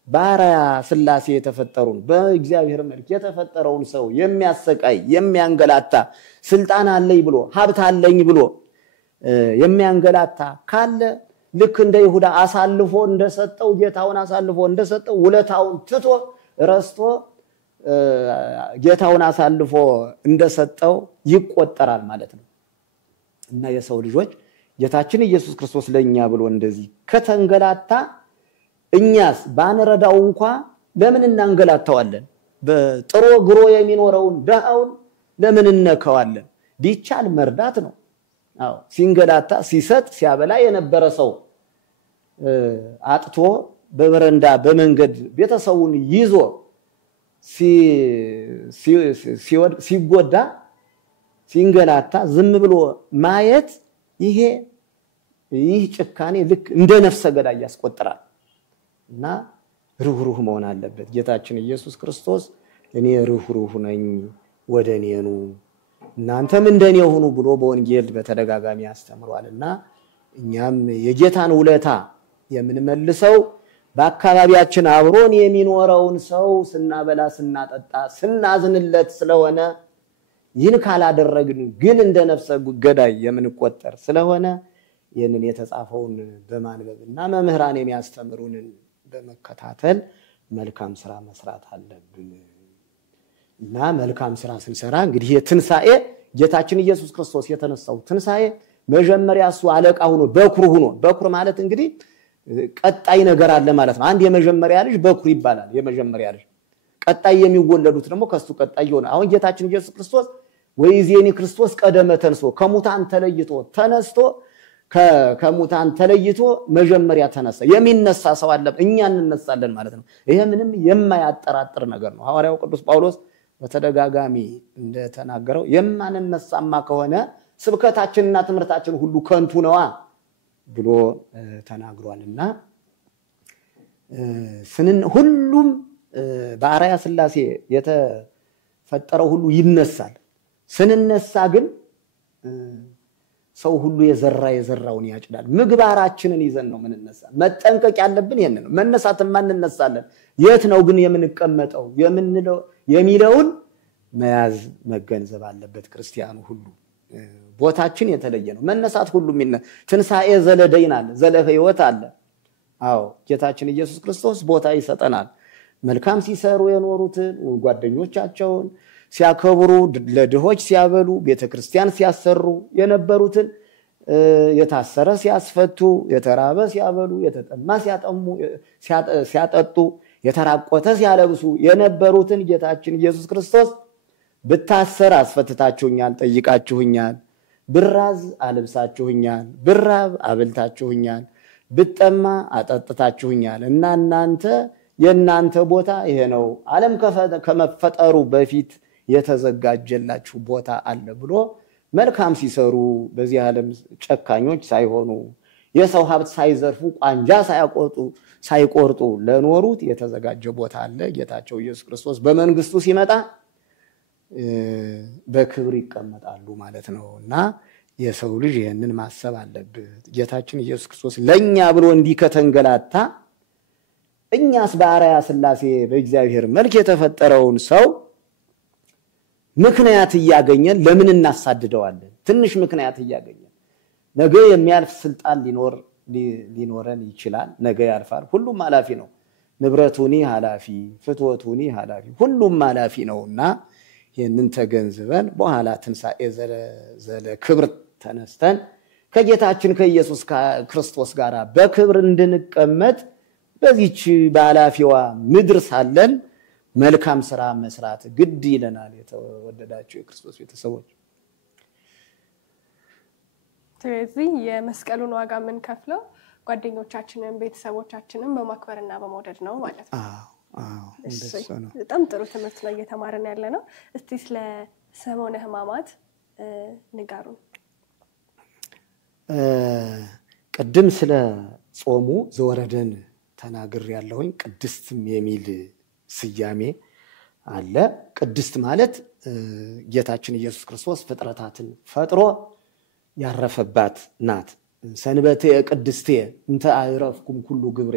በአራያ ሥላሴ የተፈጠሩን በእግዚአብሔር መልክ የተፈጠረውን ሰው የሚያሰቃይ የሚያንገላታ ስልጣን አለኝ ብሎ ሀብት አለኝ ብሎ የሚያንገላታ ካለ ልክ እንደ ይሁዳ አሳልፎ እንደሰጠው ጌታውን አሳልፎ እንደሰጠው ውለታውን ትቶ ረስቶ ጌታውን አሳልፎ እንደሰጠው ይቆጠራል ማለት ነው። እና የሰው ልጆች ጌታችን ኢየሱስ ክርስቶስ ለኛ ብሎ እንደዚህ ከተንገላታ እኛስ ባንረዳው እንኳን ለምን እናንገላታዋለን? በጥሮ ግሮ የሚኖረውን ደሃውን ለምን እንነካዋለን? ቢቻል መርዳት ነው። አዎ ሲንገላታ ሲሰጥ ሲያበላ የነበረ ሰው አጥቶ በበረንዳ በመንገድ ቤተሰቡን ይዞ ሲጎዳ ሲንገላታ ዝም ብሎ ማየት ይህ ጭካኔ ልክ እንደ ነፍሰ ገዳይ ያስቆጥራል። እና ሩህሩህ መሆን አለበት። ጌታችን ኢየሱስ ክርስቶስ እኔ ሩህሩህ ነኝ ወደኔ ኑ እናንተም እንደኔ ሁኑ ብሎ በወንጌል በተደጋጋሚ ያስተምሯልና እኛም የጌታን ውለታ የምንመልሰው በአካባቢያችን አብሮን የሚኖረውን ሰው ስናበላ ስናጠጣ ስናዝንለት ስለሆነ ይህን ካላደረግን ግን እንደ ነፍሰ ገዳይ የምንቆጠር ስለሆነ ይህንን የተጻፈውን በማንበብና መምህራን የሚያስተምሩንን በመከታተል መልካም ስራ መስራት አለብን። እና መልካም ስራ ስንሰራ እንግዲህ የትንሳኤ ጌታችን ኢየሱስ ክርስቶስ የተነሳው ትንሳኤ መጀመሪያ እሱ አለቃ ሆኖ በኩር ማለት እንግዲህ ቀጣይ ነገር አለ ማለት ነው። አንድ የመጀመሪያ ልጅ በኩር ይባላል። የመጀመሪያ ልጅ ቀጣይ የሚወለዱት ደግሞ ከሱ ቀጣይ ይሆናል። አሁን ጌታችን ኢየሱስ ክርስቶስ ወይዜኒ ክርስቶስ ቀደመ ተንሶ ከሙታን ተለይቶ ተነስቶ ከሙታን ተለይቶ መጀመሪያ ተነሳ። የሚነሳ ሰው አለ፣ እኛ እንነሳለን ማለት ነው። ይሄ ምንም የማያጠራጥር ነገር ነው። ሐዋርያው ቅዱስ ጳውሎስ በተደጋጋሚ እንደተናገረው የማንነሳማ ከሆነ ስብከታችንና ትምህርታችን ሁሉ ከንቱ ነዋ ብሎ ተናግሯልና ሁሉም በአርአያ ሥላሴ የተፈጠረው ሁሉ ይነሳል። ስንነሳ ግን ሰው ሁሉ የዘራውን ያጭዳል። ምግባራችንን ይዘን ነው ምንነሳ። መጠንቀቅ ያለብን ይሄን ነው። መነሳትማ እንነሳለን። የት ነው ግን የምንቀመጠው የሚለውን መያዝ መገንዘብ አለበት ክርስቲያኑ ሁሉ። ቦታችን የተለየ ነው። መነሳት ሁሉ ትንሣኤ ዘለደይን አለ፣ ዘለ ሕይወት አለ። አዎ ጌታችን ኢየሱስ ክርስቶስ ቦታ ይሰጠናል። መልካም ሲሰሩ የኖሩትን ጓደኞቻቸውን ሲያከብሩ፣ ለድሆች ሲያበሉ፣ ቤተክርስቲያን ሲያሰሩ የነበሩትን የታሰረ ሲያስፈቱ፣ የተራበ ሲያበሉ፣ የተጠማ ሲያጠጡ፣ የተራቆተ ሲያለብሱ የነበሩትን ጌታችን ኢየሱስ ክርስቶስ ብታሰር አስፈትታችሁኛል፣ ጠይቃችሁኛል፣ ብራዝ አልብሳችሁኛል፣ ብራብ አብልታችሁኛል፣ ብጠማ አጠጥታችሁኛል እና እናንተ የናንተ ቦታ ይሄ ነው፣ ዓለም ከመፈጠሩ በፊት የተዘጋጀላችሁ ቦታ አለ ብሎ መልካም ሲሰሩ በዚህ ዓለም ጨካኞች ሳይሆኑ የሰው ሀብት ሳይዘርፉ ቋንጃ ሳይቆርጡ ለኖሩት የተዘጋጀ ቦታ አለ። ጌታቸው ኢየሱስ ክርስቶስ በመንግስቱ ሲመጣ በክብር ይቀመጣሉ ማለት ነውና የሰው ልጅ ይሄንን ማሰብ አለበት። ጌታችን ኢየሱስ ክርስቶስ ለኛ ብሎ እንዲከተንገላታ እኛስ በአርአያ ሥላሴ በእግዚአብሔር መልክ የተፈጠረውን ሰው ምክንያት እያገኘን ለምን እናሳድደዋለን? ትንሽ ምክንያት እያገኘን ነገ የሚያልፍ ስልጣን ሊኖረን ይችላል። ነገ ያልፋል። ሁሉም ኃላፊ ነው። ንብረቱኒ ኃላፊ፣ ፍትወቱኒ ኃላፊ፣ ሁሉም ኃላፊ ነውና ይህንን ተገንዝበን በኋላ ትንሣኤ ዘለ ክብር ተነስተን ከጌታችን ከኢየሱስ ክርስቶስ ጋር በክብር እንድንቀመጥ በዚህች በኃላፊዋ ምድር ሳለን መልካም ስራ መስራት ግድ ይለናል። የተወደዳችሁ የክርስቶስ ቤተሰቦች፣ ስለዚህ የመስቀሉን ዋጋ ምን ከፍለው ጓደኞቻችንን ቤተሰቦቻችንን በማክበርና በመውደድ ነው ማለት ነው። በጣም ጥሩ ትምህርት ነው እየተማረን ያለ ነው። እስቲ ስለ ሰሞነ ሕማማት ንገሩን። ቅድም ስለ ጾሙ ዘወረደን ተናግር ያለሁኝ ቅድስትም የሚል ስያሜ አለ። ቅድስት ማለት ጌታችን ኢየሱስ ክርስቶስ ፍጥረታትን ፈጥሮ ያረፈባት ናት። ሰንበቴ ቅድስቴ እንተ አዕረፍኩም ኩሉ ግብሬ፣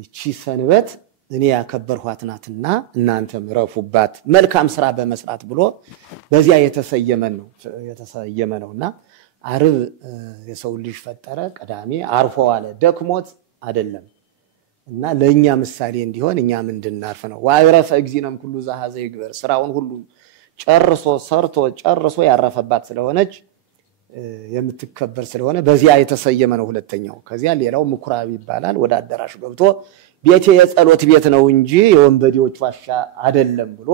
እቺ ሰንበት እኔ ያከበርኋት ናትና እናንተም ረፉባት መልካም ስራ በመስራት ብሎ በዚያ የተሰየመ ነውና ዓርብ የሰው ልጅ ፈጠረ፣ ቅዳሜ አርፎ ዋለ። ደክሞት አይደለም እና ለኛ ምሳሌ እንዲሆን እኛም እንድናርፍ ነው። ወአዕረፈ እግዚእነም ኩሉ ዘኀዘ ይግበር፣ ስራውን ሁሉ ጨርሶ ያረፈባት ስለሆነች የምትከበር ስለሆነ በዚያ የተሰየመ ነው። ሁለተኛው ከዚያ ሌላው ምኩራብ ይባላል። ወደ አዳራሽ ገብቶ ቤቴ የጸሎት ቤት ነው እንጂ የወንበዴዎች ዋሻ አይደለም ብሎ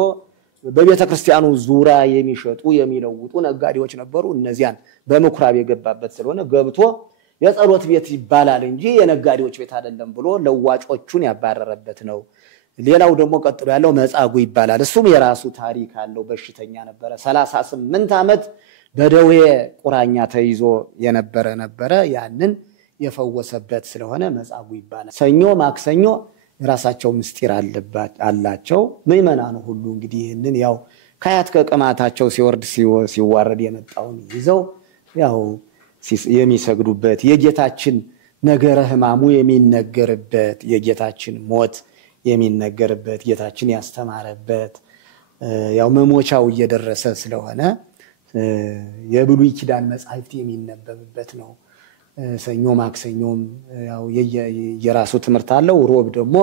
በቤተ ክርስቲያኑ ዙሪያ የሚሸጡ የሚለውጡ ነጋዴዎች ነበሩ። እነዚያን በምኩራብ የገባበት ስለሆነ ገብቶ የጸሎት ቤት ይባላል እንጂ የነጋዴዎች ቤት አይደለም ብሎ ለዋጮቹን ያባረረበት ነው። ሌላው ደግሞ ቀጥሎ ያለው መጻጉዕ ይባላል። እሱም የራሱ ታሪክ አለው። በሽተኛ ነበረ። 38 ዓመት በደዌ ቁራኛ ተይዞ ነበረ። ያንን የፈወሰበት ስለሆነ መጻጉዕ ይባላል። ሰኞ ማክሰኞ የራሳቸው ምስጢር አላቸው። ምእመናኑ ሁሉ እንግዲህ ይህንን ያው ከአያት ከቅማታቸው ሲወርድ ሲዋረድ የመጣውን ይዘው ያው የሚሰግዱበት የጌታችን ነገረ ሕማሙ የሚነገርበት የጌታችን ሞት የሚነገርበት ጌታችን ያስተማረበት ያው መሞቻው እየደረሰ ስለሆነ የብሉይ ኪዳን መጻሕፍት የሚነበብበት ነው። ሰኞ ማክሰኞም ያው የራሱ ትምህርት አለው። ሮብ ደግሞ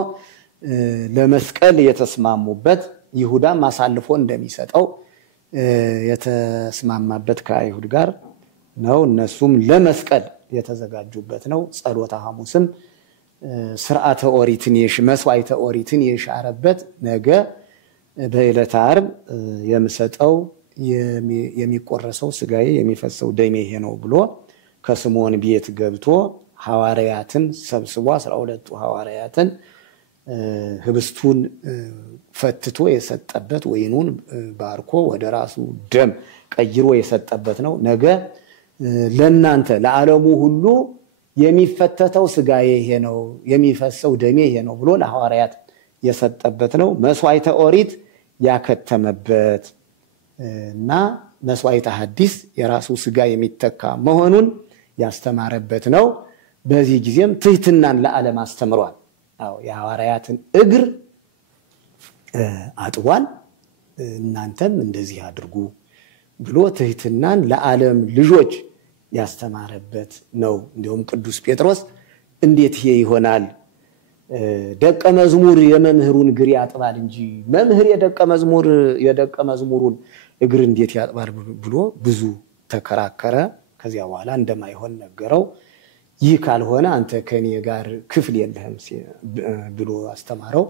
ለመስቀል የተስማሙበት ይሁዳም አሳልፎ እንደሚሰጠው የተስማማበት ከአይሁድ ጋር ነው። እነሱም ለመስቀል የተዘጋጁበት ነው። ጸሎተ ሐሙስም ስርዓተ ኦሪትን መስዋዕተ ኦሪትን የሻረበት ነገ በዕለተ ዓርብ የምሰጠው የሚቆረሰው ስጋዬ የሚፈሰው ደሜ ይሄ ነው ብሎ ከስምዖን ቤት ገብቶ ሐዋርያትን ሰብስቦ 12ቱ ሐዋርያትን ህብስቱን ፈትቶ የሰጠበት ወይኑን ባርኮ ወደ ራሱ ደም ቀይሮ የሰጠበት ነው። ነገ ለናንተ ለዓለሙ ሁሉ የሚፈተተው ስጋዬ ይሄ ነው የሚፈሰው ደሜ ይሄ ነው ብሎ ለሐዋርያት የሰጠበት ነው። መስዋዕተ ኦሪት ያከተመበት እና መስዋዕተ ሐዲስ የራሱ ስጋ የሚተካ መሆኑን ያስተማረበት ነው። በዚህ ጊዜም ትህትናን ለዓለም አስተምሯል። አዎ የሐዋርያትን እግር አጥቧል። እናንተም እንደዚህ አድርጉ ብሎ ትህትናን ለዓለም ልጆች ያስተማረበት ነው። እንዲሁም ቅዱስ ጴጥሮስ እንዴት ይሄ ይሆናል? ደቀ መዝሙር የመምህሩን እግር ያጥባል እንጂ መምህር የደቀ መዝሙሩን እግር እንዴት ያጥባል ብሎ ብዙ ተከራከረ። ከዚያ በኋላ እንደማይሆን ነገረው። ይህ ካልሆነ አንተ ከኔ ጋር ክፍል የለህም ብሎ አስተማረው።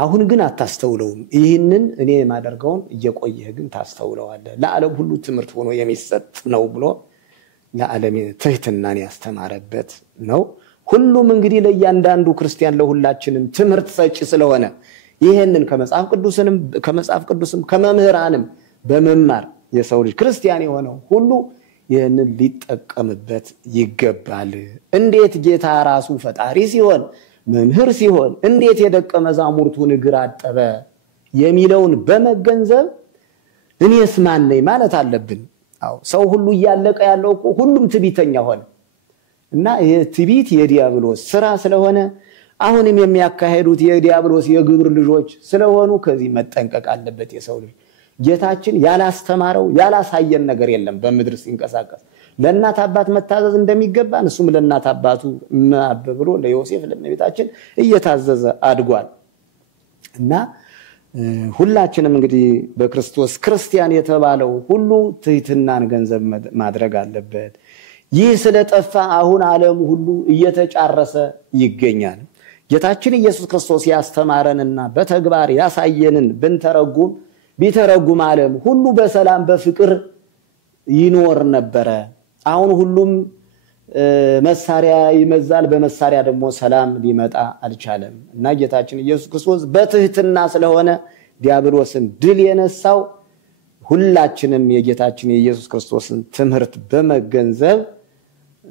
አሁን ግን አታስተውለውም፣ ይህንን እኔ የማደርገውን እየቆየህ ግን ታስተውለዋለህ፣ ለዓለም ሁሉ ትምህርት ሆኖ የሚሰጥ ነው ብሎ ለዓለም ትህትናን ያስተማረበት ነው። ሁሉም እንግዲህ ለእያንዳንዱ ክርስቲያን ለሁላችንም ትምህርት ሰጪ ስለሆነ ይሄንን ከመጽሐፍ ቅዱስም ከመምህራንም በመማር የሰው ልጅ ክርስቲያን የሆነው ሁሉ ይሄንን ሊጠቀምበት ይገባል። እንዴት ጌታ ራሱ ፈጣሪ ሲሆን መምህር ሲሆን እንዴት የደቀ መዛሙርቱን እግር አጠበ የሚለውን በመገንዘብ እኔስ ማን ነኝ ማለት አለብን። አዎ ሰው ሁሉ እያለቀ ያለው እኮ ሁሉም ትዕቢተኛ ሆነ እና ይሄ ትዕቢት የዲያብሎስ ስራ ስለሆነ አሁንም የሚያካሄዱት የዲያብሎስ የግብር ልጆች ስለሆኑ ከዚህ መጠንቀቅ አለበት የሰው ልጅ። ጌታችን ያላስተማረው ያላሳየን ነገር የለም በምድር ሲንቀሳቀስ። ለእናት አባት መታዘዝ እንደሚገባን እሱም ለእናት አባቱ ብሎ ለዮሴፍ ለእመቤታችን እየታዘዘ አድጓል። እና ሁላችንም እንግዲህ በክርስቶስ ክርስቲያን የተባለው ሁሉ ትህትናን ገንዘብ ማድረግ አለበት። ይህ ስለጠፋ አሁን ዓለም ሁሉ እየተጫረሰ ይገኛል። ጌታችን ኢየሱስ ክርስቶስ ያስተማረንና በተግባር ያሳየንን ቢተረጉም ዓለም ሁሉ በሰላም በፍቅር ይኖር ነበረ። አሁን ሁሉም መሳሪያ ይመዛል፣ በመሳሪያ ደግሞ ሰላም ሊመጣ አልቻለም። እና ጌታችን ኢየሱስ ክርስቶስ በትህትና ስለሆነ ዲያብሎስን ድል የነሳው ሁላችንም የጌታችን የኢየሱስ ክርስቶስን ትምህርት በመገንዘብ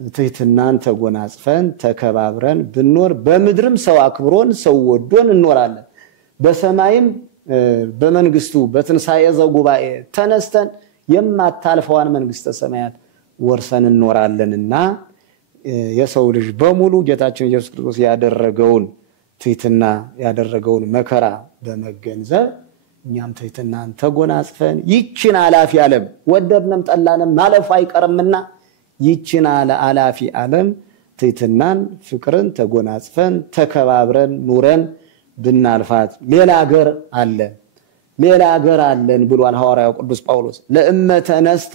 ትህትናን ተጎናጽፈን ተከባብረን ብንኖር በምድርም ሰው አክብሮን ሰው ወዶን እንኖራለን። በሰማይም በመንግስቱ በትንሣኤ ዘጉባኤ ተነስተን የማታልፈዋን መንግስተ ሰማያት ወርሰን እንኖራለንና የሰው ልጅ በሙሉ ጌታችን ኢየሱስ ክርስቶስ ያደረገውን ትህትና ያደረገውን መከራ በመገንዘብ እኛም ትህትናን ተጎናጽፈን ይችን አላፊ ዓለም ወደድንም ጠላንም ማለፉ አይቀርምና ይችን አላፊ ዓለም ትህትናን ፍቅርን ተጎናጽፈን ተከባብረን ኑረን ብናልፋት ሌላ ሀገር አለን ብሏል ሐዋርያው ቅዱስ ጳውሎስ። ለእመተ ነስተ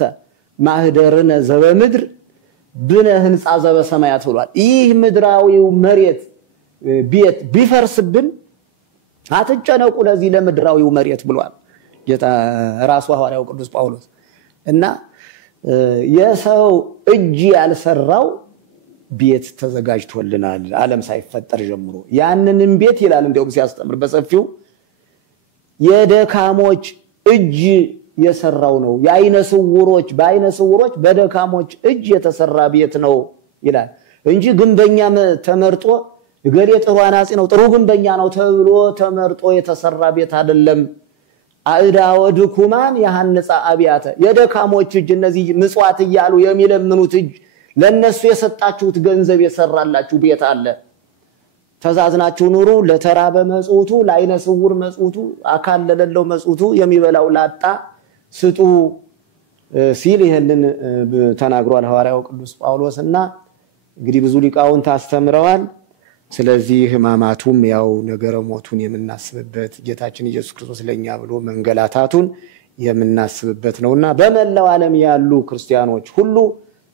ማህደርነ ዘበምድር ብነ ህንጻ ዘበሰማያት ብሏል። ይህ ምድራዊው መሬት ቤት ቢፈርስብን አትጨነቁ ለዚህ ለምድራዊው መሬት ብሏል ጌታ ራሱ ሐዋርያው ቅዱስ ጳውሎስ። እና የሰው እጅ ያልሰራው ቤት ተዘጋጅቶልናል ዓለም ሳይፈጠር ጀምሮ። ያንንም ቤት ይላል እንደውም ሲያስተምር በሰፊው የደካሞች እጅ የሰራው ነው፣ በአይነ ስውሮች በደካሞች እጅ የተሰራ ቤት ነው ይላል እንጂ ግንበኛ ተመርጦ እገሌ ጥሩ አናጺ ነው ጥሩ ግንበኛ ነው ተብሎ ተመርጦ የተሰራ ቤት አይደለም። አእዳ ወድኩማን ያሐንጻ አብያተ የደካሞች እጅ እነዚህ ምጽዋት እያሉ የሚለምኑት እጅ ለነሱ የሰጣችሁት ገንዘብ የሰራላችሁ ቤት አለ። ተዛዝናችሁ ኑሩ፣ ለተራበ መጽውቱ፣ ለአይነ ስውር መጽውቱ፣ አካል ለሌለው መጽውቱ፣ የሚበላው ላጣ ስጡ ሲል ይሄንን ተናግሯል ሐዋርያው ቅዱስ ጳውሎስና እንግዲህ ብዙ ሊቃውንት አስተምረዋል። ስለዚህ ሕማማቱም ያው ነገረ ሞቱን የምናስብበት ጌታችን ኢየሱስ ክርስቶስ ለኛ ብሎ መንገላታቱን የምናስብበት ነውና በመላው ዓለም ያሉ ክርስቲያኖች ሁሉ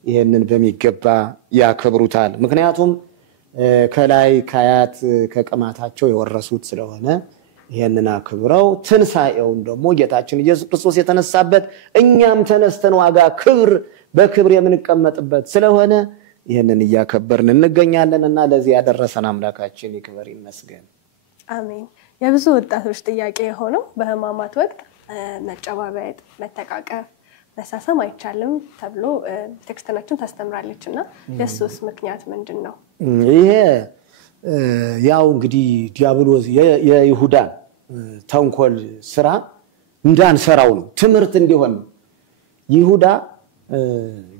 ይሄንን በሚገባ ያከብሩታል። ምክንያቱም ከላይ ከአያት ከቀማታቸው የወረሱት ስለሆነ ይሄንን አክብረው ትንሳኤውን ደግሞ ጌታችን ኢየሱስ ክርስቶስ የተነሳበት እኛም ተነስተን ዋጋ ክብር በክብር የምንቀመጥበት ስለሆነ ይሄንን እያከበርን እንገኛለንና ለዚህ ያደረሰን አምላካችን ይክበር ይመስገን። አሜን። የብዙ ወጣቶች ጥያቄ የሆነው በሕማማት ወቅት መጨባበጥ፣ መተቃቀፍ፣ መሳሰም አይቻልም ተብሎ ቤተክርስቲያናችን ታስተምራለችና የሱስ ምክንያት ምንድነው? ይሄ ያው እንግዲህ ዲያብሎስ የይሁዳ ተንኮል ስራ እንዳንሰራው ነው፣ ትምህርት እንዲሆን ነው። ይሁዳ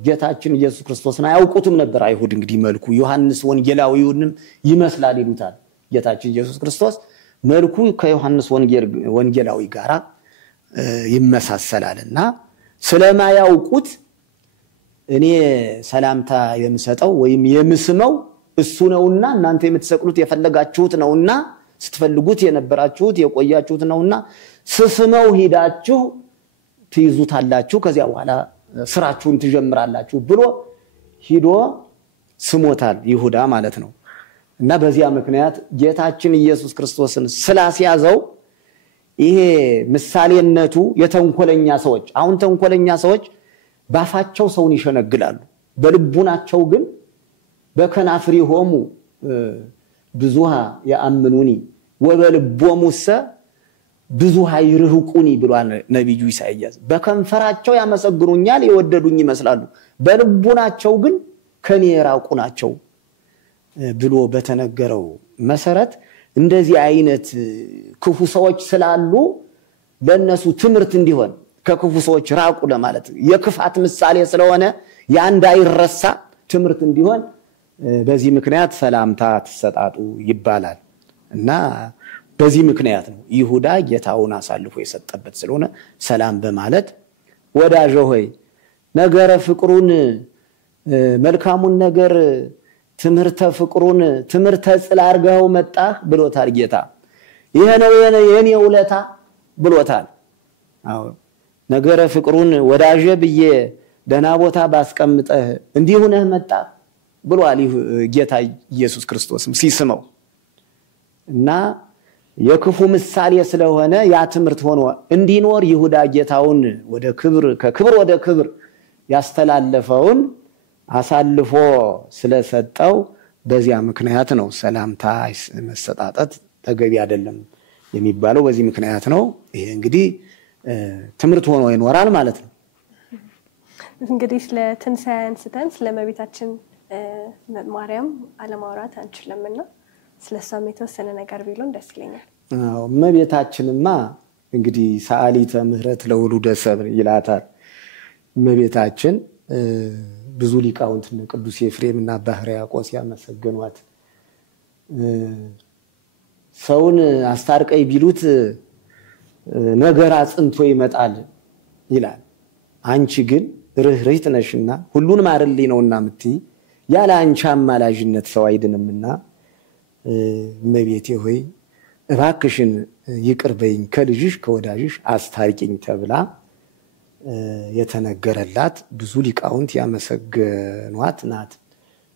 ጌታችን ኢየሱስ ክርስቶስን አያውቁትም ነበር አይሁድ። እንግዲህ መልኩ ዮሐንስ ወንጌላዊውንም ይመስላል ይሉታል። ጌታችን ኢየሱስ ክርስቶስ መልኩ ከዮሐንስ ወንጌላዊ ጋራ ይመሳሰላልና ስለማያውቁት እኔ ሰላምታ የምሰጠው ወይም የምስመው እሱ ነውና እናንተ የምትሰቅሉት የፈለጋችሁት ነውና ስትፈልጉት የነበራችሁት የቆያችሁት ነውና ስስመው ሄዳችሁ ትይዙታላችሁ ከዚያ በኋላ ስራችሁን ትጀምራላችሁ ብሎ ሂዶ ስሞታል ይሁዳ ማለት ነው። እና በዚያ ምክንያት ጌታችን ኢየሱስ ክርስቶስን ስላስያዘው ይሄ ምሳሌነቱ የተንኮለኛ ሰዎች አሁን ተንኮለኛ ሰዎች ባፋቸው ሰውን ይሸነግላሉ፣ በልቡናቸው ግን በከናፍሪሆሙ ብዙሃ ያአምኑኒ ወበልቦሙሰ ብዙሃ ይርህቁኒ ብሏል ነብዩ ኢሳይያስ። በከንፈራቸው ያመሰግኑኛል የወደዱኝ ይመስላሉ፣ በልቡናቸው ግን ከኔ የራቁ ናቸው ብሎ በተነገረው መሰረት እንደዚህ አይነት ክፉ ሰዎች ስላሉ ለነሱ ትምህርት እንዲሆን ከክፉ ሰዎች ራቁ ለማለት የክፋት ምሳሌ ስለሆነ ያ እንዳይረሳ ትምህርት እንዲሆን በዚህ ምክንያት ሰላምታ ተሰጣጡ ይባላል። እና በዚህ ምክንያት ነው ይሁዳ ጌታውን አሳልፎ የሰጠበት ስለሆነ ሰላም በማለት ወዳጆ ሆይ ነገረ ፍቅሩን መልካሙን ነገር ትምህርተ ፍቅሩን ትምህርተ ጽል አርጋው መጣህ ብሎታል ጌታ። ይሄ ነው የኔ ውለታ ብሎታል። አዎ ነገረ ፍቅሩን ወዳጄ ብዬ ደና ቦታ ባስቀምጠህ እንዲሁ ነህ መጣህ ብሏል ጌታ ኢየሱስ ክርስቶስም ሲስመው። እና የክፉ ምሳሌ ስለሆነ ያ ትምህርት ሆኖ እንዲኖር ይሁዳ ጌታውን ወደ ክብር ከክብር ወደ ክብር ያስተላለፈውን አሳልፎ ስለሰጠው በዚያ ምክንያት ነው ሰላምታ መሰጣጣት ተገቢ አይደለም የሚባለው በዚህ ምክንያት ነው። ይሄ እንግዲህ ትምህርት ሆኖ ይኖራል ማለት ነው። እንግዲህ ስለ ትንሣኤ አንስተን ስለ እመቤታችን ማርያም አለማውራት አንችልምና ስለሷም የተወሰነ ነገር ቢሉን ደስ ይለኛል። እመቤታችንማ እንግዲህ ሰዓሊተ ምህረት ለውሉደ ሰብእ ይላታል። እመቤታችን ብዙ ሊቃውንት ቅዱስ ኤፍሬምና አባ ሕርያቆስ ያመሰገኗት ሰውን አስታርቀይ ቢሉት ነገር አጽንቶ ይመጣል ይላል። አንቺ ግን ርህርህት ነሽና ሁሉን ማርልኝ ነውና ምትይ ያለ አንቺ አማላጅነት ሰው አይድንምና እመቤቴ ሆይ እባክሽን ይቅርበኝ ከልጅሽ ከወዳጅሽ አስታርቂኝ ተብላ የተነገረላት ብዙ ሊቃውንት ያመሰገኗት ናት።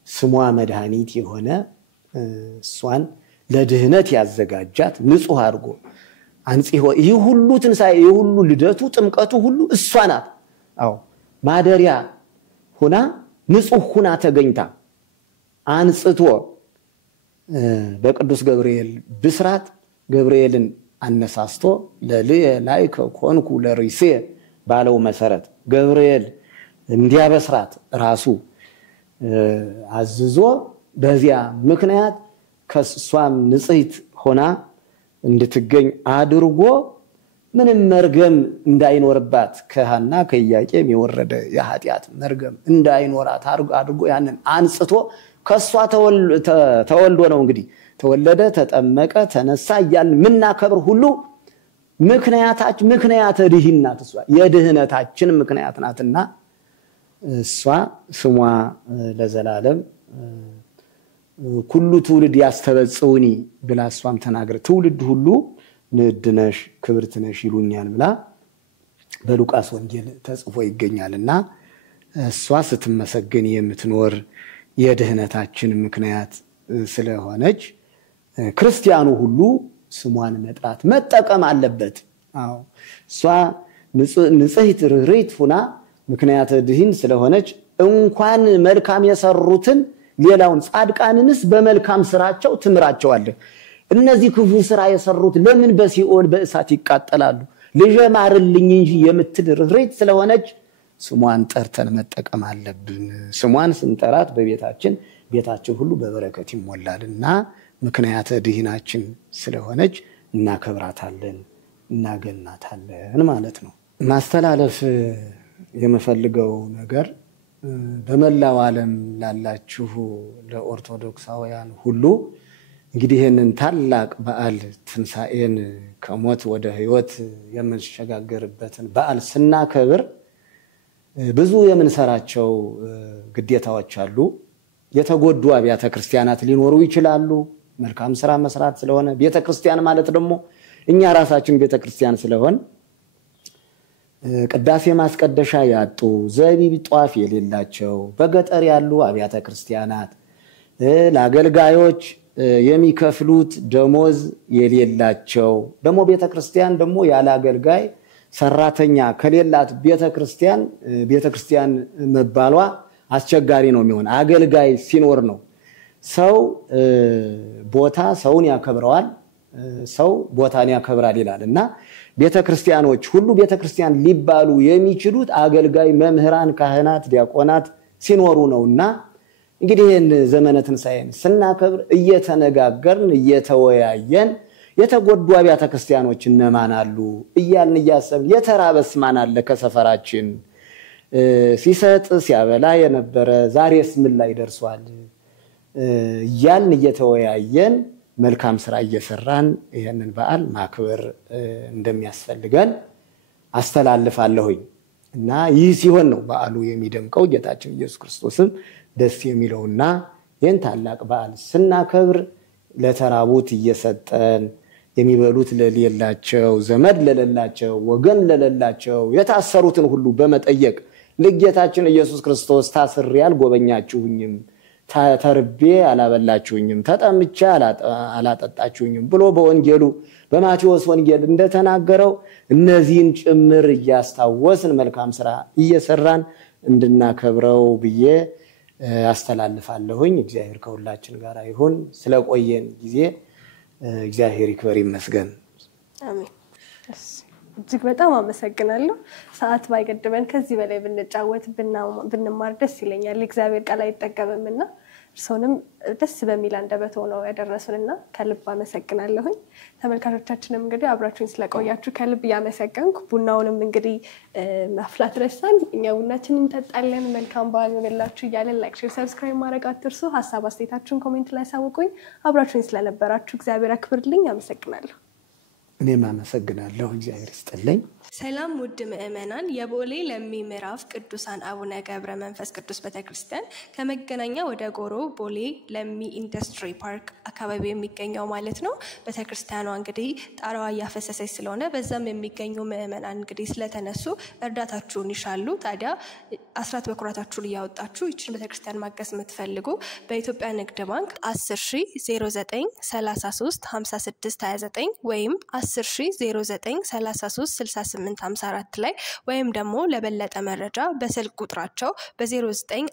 ስሟ መድኃኒት የሆነ እሷን ለድህነት ያዘጋጃት ንጹህ አድርጎ አንጽሖ ይህ ሁሉ ትንሣኤ ይህ ሁሉ ልደቱ ጥምቀቱ ሁሉ እሷ ናት። አዎ ማደሪያ ሆና ንጹህ ሆና ተገኝታ አንጽቶ በቅዱስ ገብርኤል ብስራት ገብርኤልን አነሳስቶ ለልየ ላይከ ኮንኩ ለሪሴ ባለው መሰረት ገብርኤል እንዲያበስራት ራሱ አዝዞ በዚያ ምክንያት ከሷም ንጽሕት ሆና እንድትገኝ አድርጎ ምንም መርገም እንዳይኖርባት ከሐና ከኢያቄም የወረደ የኃጢአት መርገም እንዳይኖራት አድርጎ ያንን አንጽቶ ከሷ ተወልዶ ነው እንግዲህ ተወለደ ተጠመቀ ተነሳ እያልን ምናከብር ሁሉ ምክንያት ድህነት እሷ የድህነታችን ምክንያት ናትና እሷ ስሟ ለዘላለም ኩሉ ትውልድ ያስተበጽውኒ ብላ እሷም ተናገረ። ትውልድ ሁሉ ንድነሽ ክብርትነሽ ይሉኛል ብላ በሉቃስ ወንጌል ተጽፎ ይገኛልና እሷ ስትመሰገን የምትኖር የድህነታችን ምክንያት ስለሆነች ክርስቲያኑ ሁሉ ስሟን መጥራት መጠቀም አለበት። አዎ እሷ ንጽሕት ርኅርኅት ሆና ምክንያት ድህን ስለሆነች እንኳን መልካም የሰሩትን ሌላውን ጻድቃንንስ በመልካም ስራቸው ትምራቸዋለህ። እነዚህ ክፉ ስራ የሰሩት ለምን በሲኦል በእሳት ይቃጠላሉ? ልጄ ማርልኝ እንጂ የምትል ርኅርኅት ስለሆነች ስሟን ጠርተን መጠቀም አለብን። ስሟን ስንጠራት ቤታችን ሁሉ በበረከት ይሞላልና ምክንያት ድህናችን ስለሆነች እናከብራታለን፣ እናገናታለን ማለት ነው። ማስተላለፍ የምፈልገው ነገር በመላው ዓለም ላላችሁ ለኦርቶዶክሳውያን ሁሉ እንግዲህ ይሄንን ታላቅ በዓል ትንሣኤን ከሞት ወደ ሕይወት የምንሸጋገርበትን በዓል ስናከብር ብዙ የምንሰራቸው ግዴታዎች አሉ። የተጎዱ አብያተ ክርስቲያናት ሊኖሩ ይችላሉ። መልካም ስራ መስራት ስለሆነ ቤተክርስቲያን ማለት ደግሞ እኛ ራሳችን ቤተክርስቲያን ስለሆን ቅዳሴ ማስቀደሻ ያጡ ዘቢብ ጧፍ የሌላቸው በገጠር ያሉ አብያተ ክርስቲያናት ለአገልጋዮች የሚከፍሉት ደሞዝ የሌላቸው ደግሞ ቤተክርስቲያን ደግሞ ያለ አገልጋይ ሰራተኛ ከሌላት ቤተክርስቲያን መባሏ አስቸጋሪ ነው የሚሆን። አገልጋይ ሲኖር ነው ሰው ሰውን ያከብረዋል፣ ሰው ቦታን ያከብራል ይላልና ቤተክርስቲያኖች ሁሉ ቤተክርስቲያን ሊባሉ የሚችሉት አገልጋይ መምህራን፣ ካህናት፣ ዲያቆናት ሲኖሩ ነውና እንግዲህ ይሄን ዘመነ ትንሣኤን ስናከብር እየተነጋገርን እየተወያየን የተጎዱ አብያተ ክርስቲያኖች እነማን አሉ እያልን እያሰብን የተራበስ ማን አለ ከሰፈራችን ሲሰጥ ሲያበላ የነበረ ዛሬስ ምን ላይ ደርሷል እያልን እየተወያየን መልካም ስራ እየሰራን ይሄንን በዓል ማክበር እንደሚያስፈልገን አስተላልፋለሁኝ እና ይህ ሲሆን ነው በዓሉ የሚደምቀው። ጌታችን ኢየሱስ ክርስቶስም ደስ የሚለውና ይህን ታላቅ በዓል ስናከብር ለተራቡት እየሰጠን የሚበሉት ለሌላቸው ዘመድ ለሌላቸው ወገን ለሌላቸው የታሰሩትን ሁሉ በመጠየቅ ለጌታችን ኢየሱስ ክርስቶስ ታስሬ አልጎበኛችሁኝም፣ ተርቤ አላበላችሁኝም፣ ተጠምቼ አላጠጣችሁኝም ብሎ በወንጌሉ በማቴዎስ ወንጌል እንደተናገረው እነዚህን ጭምር እያስታወስን መልካም ስራ እየሰራን እንድናከብረው ብዬ አስተላልፋለሁኝ። እግዚአብሔር ከሁላችን ጋር ይሁን። ስለቆየን ጊዜ እግዚአብሔር ይክበር ይመስገን። አሜን። እጅግ በጣም አመሰግናለሁ። ሰዓት ባይገድበን ከዚህ በላይ ብንጫወት ብንማር ደስ ይለኛል። እግዚአብሔር ቃል አይጠገብምና እርሶንም ደስ በሚል አንደበት ሆነው ያደረሱንና ከልብ አመሰግናለሁኝ። ተመልካቾቻችንም እንግዲህ አብራችሁን ስለቆያችሁ ከልብ ያመሰግንኩ። ቡናውንም እንግዲህ ማፍላት ረሳን፣ እኛ ቡናችንን እንጠጣለን። መልካም በዓል ይሁንላችሁ እያለን ላይክ፣ ሼር፣ ሰብስክራይብ ማድረግ አትርሱ። ሐሳብ አስተያየታችሁን ኮሜንት ላይ አሳውቁኝ። አብራችሁን ስለነበራችሁ እግዚአብሔር አክብርልኝ። አመሰግናለሁ። እኔም አመሰግናለሁ። እግዚአብሔር ይስጥልኝ። ሰላም ውድ ምእመናን፣ የቦሌ ለሚ ምዕራፍ ቅዱሳን አቡነ ገብረ መንፈስ ቅዱስ ቤተክርስቲያን ከመገናኛ ወደ ጎሮ ቦሌ ለሚ ኢንዱስትሪ ፓርክ አካባቢ የሚገኘው ማለት ነው። ቤተክርስቲያኗ እንግዲህ ጣራዋ እያፈሰሰች ስለሆነ በዛም የሚገኙ ምእመናን እንግዲህ ስለተነሱ እርዳታችሁን ይሻሉ። ታዲያ አስራት በኩራታችሁን እያወጣችሁ ይችን ቤተክርስቲያን ማገዝ የምትፈልጉ በኢትዮጵያ ንግድ ባንክ 10,09335629 ወይም 10,09336854 ላይ ወይም ደግሞ ለበለጠ መረጃ በስልክ ቁጥራቸው በ0911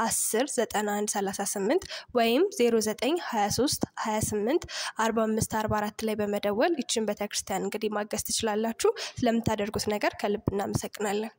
10 9138 ወይም 0923 28 45 44 ላይ በመደወል ይችን ቤተክርስቲያን እንግዲህ ማገዝ ትችላላችሁ። ስለምታደርጉት ነገር ከልብ እናመሰግናለን።